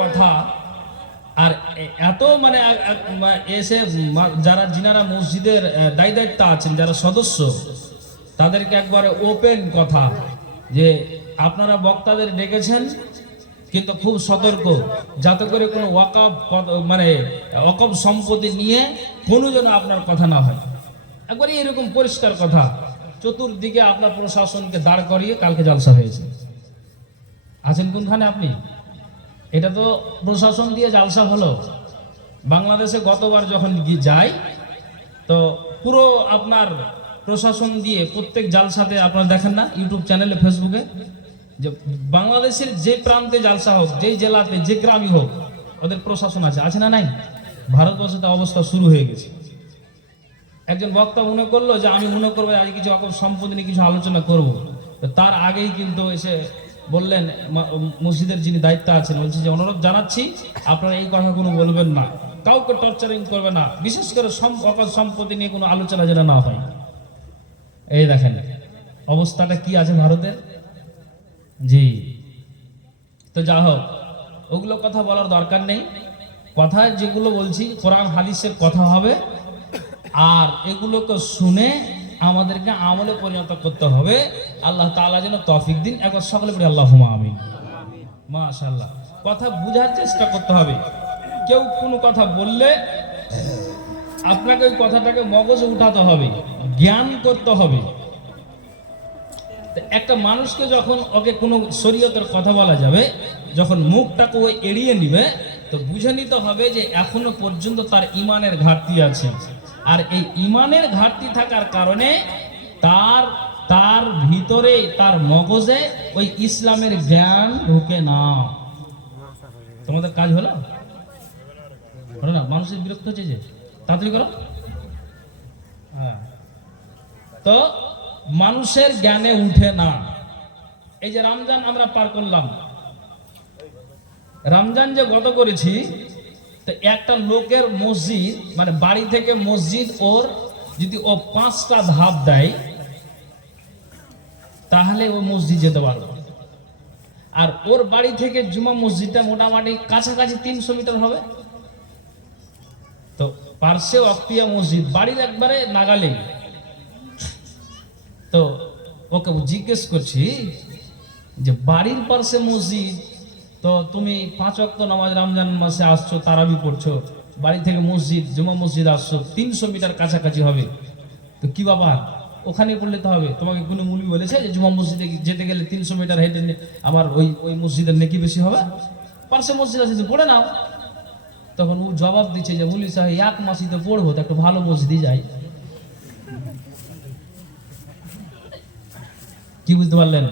কথা। আর এত মানে এসে যারা যিনারা মসজিদের দায়িত্ব আছেন, যারা সদস্য, তাদেরকে একবারে ওপেন কথা যে আপনারা বক্তাদের ডেকেছেন, কিন্তু খুব সতর্ক, যাতে করে কোনো ওয়াকফ মানে ওয়াকফ সম্পত্তি নিয়ে কোনো যেন আপনার কথা না হয়। একবারে এরকম পরিষ্কার কথা। চতুর্দিকে আপনার প্রশাসনকে দাঁড় করিয়ে কালকে জলসা হয়েছে। আছেন কোনখানে আপনি? এটা তো প্রশাসন দিয়ে জালসা হলো। বাংলাদেশে গতবার যখন যাই, তো পুরো আপনার প্রশাসন দিয়ে প্রত্যেক জালসাতে আপনারা দেখেন না ইউটিউব চ্যানেলে, ফেসবুকে, যে বাংলাদেশের যে প্রান্তে জালসা হোক, যেই জেলাতে, যে গ্রামই হোক, ওদের প্রশাসন আছে না নাই? ভারতবর্ষে তো অবস্থা শুরু হয়ে গেছে। একজন বক্তা মনে করলো যে আমি মনে করবো আজ কিছু সম্পত্তি নিয়ে কিছু আলোচনা করব। তার আগেই কিন্তু এসে বললেন মসজিদের যিনি দায়িত্ব আছেন, বলছে যে অনুরোধ জানাচ্ছি আপনারা এই কথা কোনো বলবেন না, কাউকে টর্চারিং করবে না, বিশেষ করে সম্পত্তি নিয়ে কোনো আলোচনা যেন না হয়। এই দেখেন অবস্থাটা কি আছে ভারতের। জি, তো যা হোক, ওগুলো কথা বলার দরকার নেই। কথা যেগুলো বলছি কোরআন হাদিসের কথা হবে, আর এগুলোকে শুনে আমাদেরকে আমলে পরিণত করতে হবে। আল্লাহ তাআলা যেন তৌফিক দিন। একবার সকলে বলি আল্লাহুম্মা আমিন। মাশাআল্লাহ। কথা বুঝার চেষ্টা করতে হবে। কেউ কোনো কথা বললে আপনাকে ওই কথাটাকে মগজে উঠাতে হবে, জ্ঞান করতে হবে। একটা মানুষকে যখন ওকে কোনো শরীয়তের কথা বলা যাবে, যখন মুখটাকে ও এড়িয়ে নিবে, তো বুঝে নিতে হবে যে এখনো পর্যন্ত তার ঈমানের ঘাটতি আছে। আর এই ঈমানের ঘাটতি থাকার কারণে তার ভিতরে, তার মগজে ওই ইসলামের জ্ঞান ঢোকে না। তোমাদের কাজ হলো না? মানুষের বিরক্ত হচ্ছে যে তাড়াতাড়ি করো। হ্যাঁ, তো মানুষের জ্ঞানে উঠে না। এই যে রমজান আমরা পার করলাম, রমজান যে গত করেছি, তো একটা লোকের মসজিদ, মানে বাড়ি থেকে মসজিদ ওর যদি ও 5টা ধাপ দেয়, তাহলে ও মসজিদ যেতে পারবে। আর ওর বাড়ি থেকে জুমা মসজিদটা মোটামুটি কাছাকাছি 300 মিটার হবে। তো পার্শ্বে ওয়াক্তিয়া মসজিদ, বাড়ির একবারে নাগালে। তো ওকে জিজ্ঞেস করছি যে বাড়ির পাশে মসজিদ, তো তুমি 5 ওয়াক্ত নামাজ রমজান মাসে আসছো, তারাবি পড়ছো, বাড়ি থেকে মসজিদ, জুমা মসজিদ আসছো, 300 মিটার কাছাকাছি হবে, তো কি বাবা ওখানে পড়লে তো হবে? তোমাকে কোনো মুলি বলেছে যে জুমা মসজিদে যেতে গেলে 300 মিটার হেঁটে আমার ওই মসজিদের নেকি বেশি হবে? পাশে মসজিদ আছে, পড়ে নাও। তখন ও জবাব দিচ্ছে যে মুলি সাহেব, 1 মাসিতে পড়বো, তো একটা ভালো মসজিদে যাই। কি বুঝতে পারলেন?